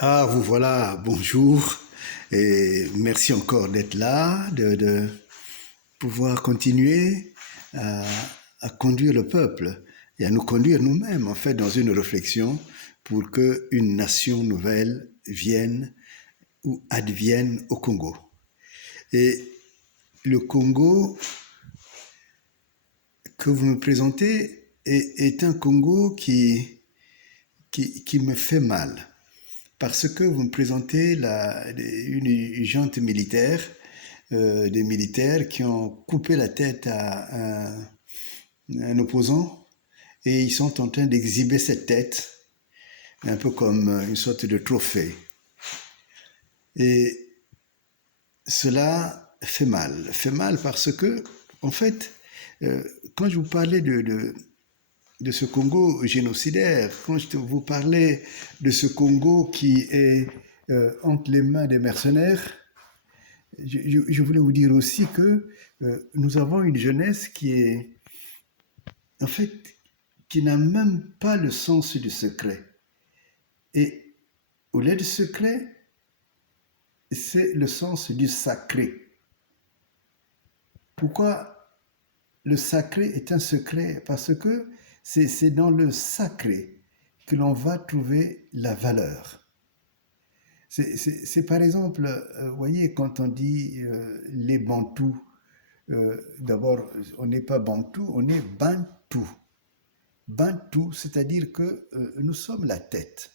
Ah, vous voilà, bonjour, et merci encore d'être là, de pouvoir continuer à, à conduire le peuple et à nous conduire nous-mêmes, en fait, dans une réflexion pour qu'une nation nouvelle vienne ou advienne au Congo. Et le Congo que vous me présentez est un Congo qui me fait mal. Parce que vous me présentez une junte militaire, des militaires qui ont coupé la tête à un opposant et ils sont en train d'exhiber cette tête, un peu comme une sorte de trophée. Et cela fait mal parce que, en fait, euh, quand je vous parlais de ce Congo génocidaire, quand je vous parlais de ce Congo qui est entre les mains des mercenaires, je voulais vous dire aussi que nous avons une jeunesse qui est, en fait, qui n'a même pas le sens du secret. Et au lieu du secret, c'est le sens du sacré. Pourquoi le sacré est un secret? Parce que c'est dans le sacré que l'on va trouver la valeur. C'est par exemple, vous voyez, quand on dit les Bantous, d'abord, on n'est pas Bantou, on est Bantou. Bantou, c'est-à-dire que nous sommes la tête.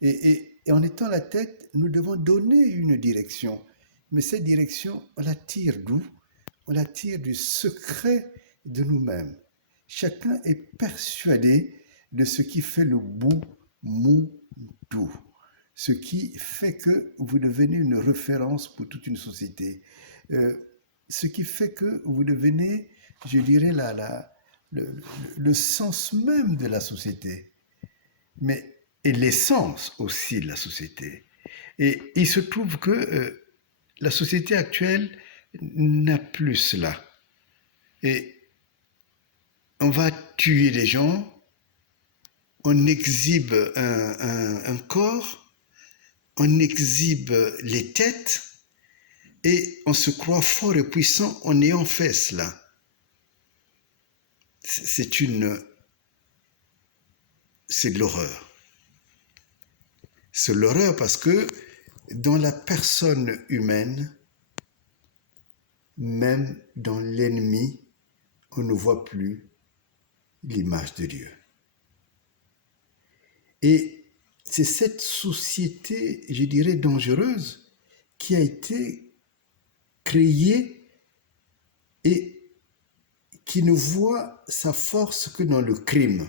Et en étant la tête, nous devons donner une direction. Mais cette direction, on la tire d'où? On la tire du secret de nous-mêmes. Chacun est persuadé de ce qui fait le bout mou tout. Ce qui fait que vous devenez une référence pour toute une société. Euh, Ce qui fait que vous devenez, je dirais, le, le sens même de la société, mais et l'essence aussi de la société. Et il se trouve que la société actuelle n'a plus cela. Et on va tuer les gens, on exhibe un corps, on exhibe les têtes, et on se croit fort et puissant en ayant fait cela. C'est une, c'est de l'horreur. C'est de l'horreur parce que dans la personne humaine, même dans l'ennemi, on ne voit plus l'image de Dieu. Et c'est cette société, je dirais, dangereuse qui a été créée et qui ne voit sa force que dans le crime.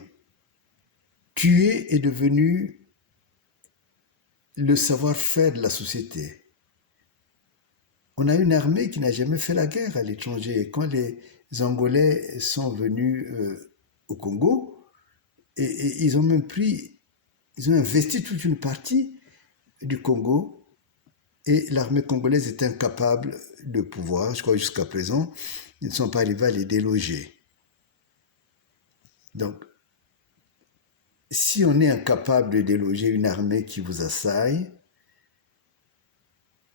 Tuer est devenu le savoir-faire de la société. On a une armée qui n'a jamais fait la guerre à l'étranger. Quand les Angolais sont venus au Congo, et ils ont même pris, ils ont investi toute une partie du Congo, et l'armée congolaise est incapable de pouvoir, je crois jusqu'à présent, ils ne sont pas arrivés à les déloger. Donc, si on est incapable de déloger une armée qui vous assaille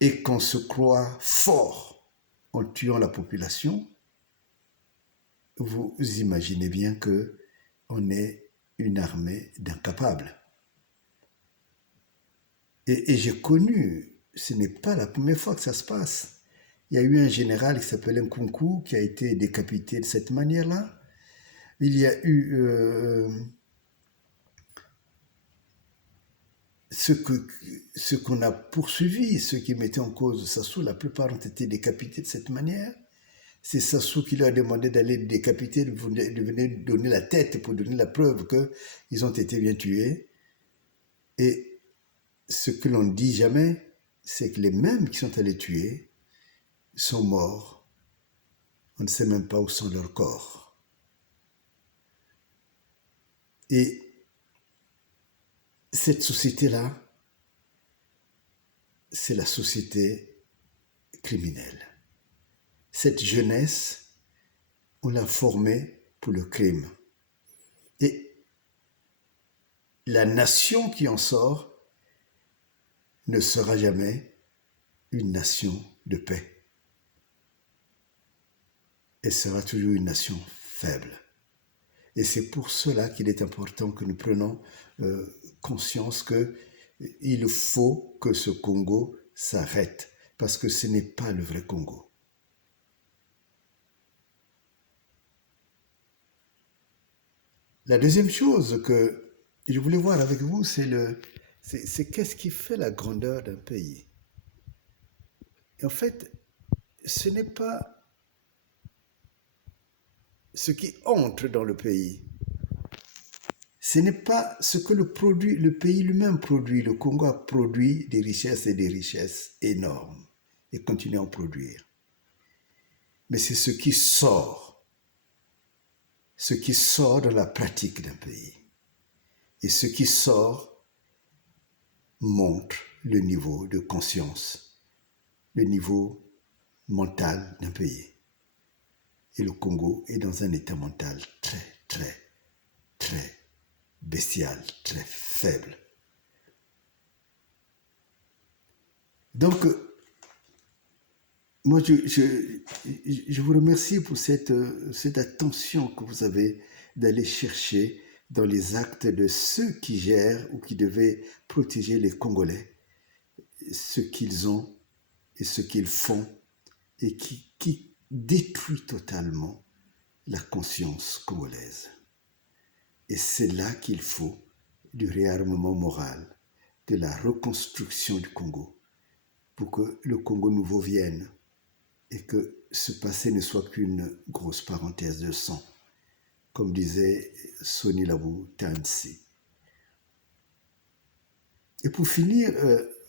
et qu'on se croit fort en tuant la population, vous imaginez bien que on est une armée d'incapables. Et j'ai connu, ce n'est pas la première fois que ça se passe. Il y a eu un général qui s'appelait Nkunku qui a été décapité de cette manière-là. Il y a eu ce que ce qu'on a poursuivi, ceux qui mettaient en cause Sassou, la plupart ont été décapités de cette manière. C'est Sassou qui leur a demandé d'aller décapiter, de venir donner la tête pour donner la preuve qu'ils ont été bien tués. Et ce que l'on ne dit jamais, c'est que les mêmes qui sont allés tuer sont morts. On ne sait même pas où sont leurs corps. Et cette société-là, c'est la société criminelle. Cette jeunesse, on l'a formée pour le crime. Et la nation qui en sort ne sera jamais une nation de paix. Elle sera toujours une nation faible. Et c'est pour cela qu'il est important que nous prenions conscience qu'il faut que ce Congo s'arrête, parce que ce n'est pas le vrai Congo. La deuxième chose que je voulais voir avec vous, c'est qu'est-ce qui fait la grandeur d'un pays. Et en fait, ce n'est pas ce qui entre dans le pays. Ce n'est pas ce que le pays lui-même produit. Le Congo a produit des richesses et des richesses énormes et continue à en produire. Mais c'est ce qui sort de la pratique d'un pays. Et ce qui sort montre le niveau de conscience, le niveau mental d'un pays. Et le Congo est dans un état mental très, très, très bestial, très faible. Donc, moi, je vous remercie pour cette attention que vous avez d'aller chercher dans les actes de ceux qui gèrent ou qui devaient protéger les Congolais, ce qu'ils ont et ce qu'ils font, et qui détruit totalement la conscience congolaise. Et c'est là qu'il faut du réarmement moral, de la reconstruction du Congo, pour que le Congo nouveau vienne et que ce passé ne soit qu'une grosse parenthèse de sang, comme disait Soni Labou Tansi. Et pour finir,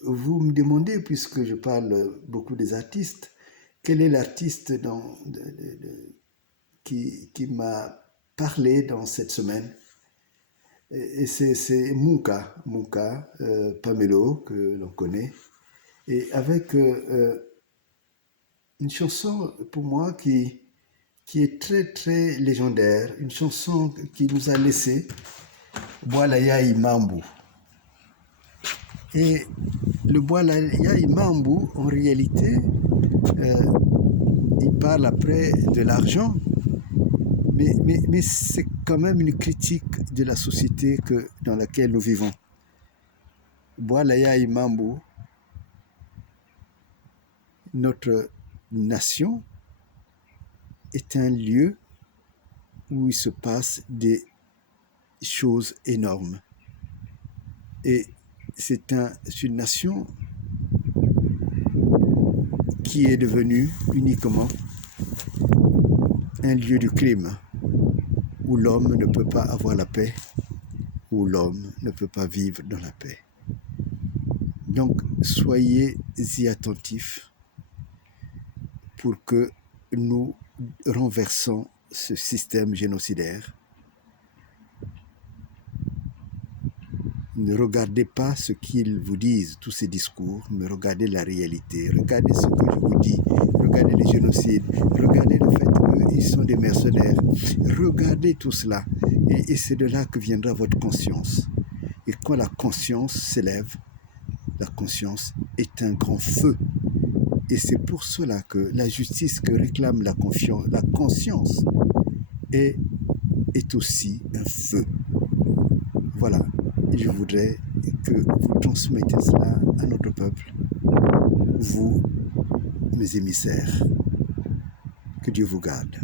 vous me demandez, puisque je parle beaucoup des artistes, quel est l'artiste qui m'a parlé dans cette semaine? Et c'est Mouka Pamelo, que l'on connaît, et avec une chanson pour moi qui est très très légendaire, une chanson qui nous a laissé, Bwalaya Imambu. Et le Bwalaya Imambu, en réalité, il parle après de l'argent, mais c'est quand même une critique de la société dans laquelle nous vivons. Bwalaya Imambu, notre nation, est un lieu où il se passe des choses énormes. Et c'est une nation qui est devenue uniquement un lieu du crime, où l'homme ne peut pas avoir la paix, où l'homme ne peut pas vivre dans la paix. Donc, soyez-y attentifs pour que nous renversons ce système génocidaire. Ne regardez pas ce qu'ils vous disent, tous ces discours, mais regardez la réalité. Regardez ce que je vous dis. Regardez les génocides. Regardez le fait qu'ils sont des mercenaires. Regardez tout cela. Et c'est de là que viendra votre conscience. Et quand la conscience s'élève, la conscience est un grand feu. Et c'est pour cela que la justice que réclame la conscience est aussi un feu. Voilà. Et je voudrais que vous transmettez cela à notre peuple, vous, mes émissaires. Que Dieu vous garde.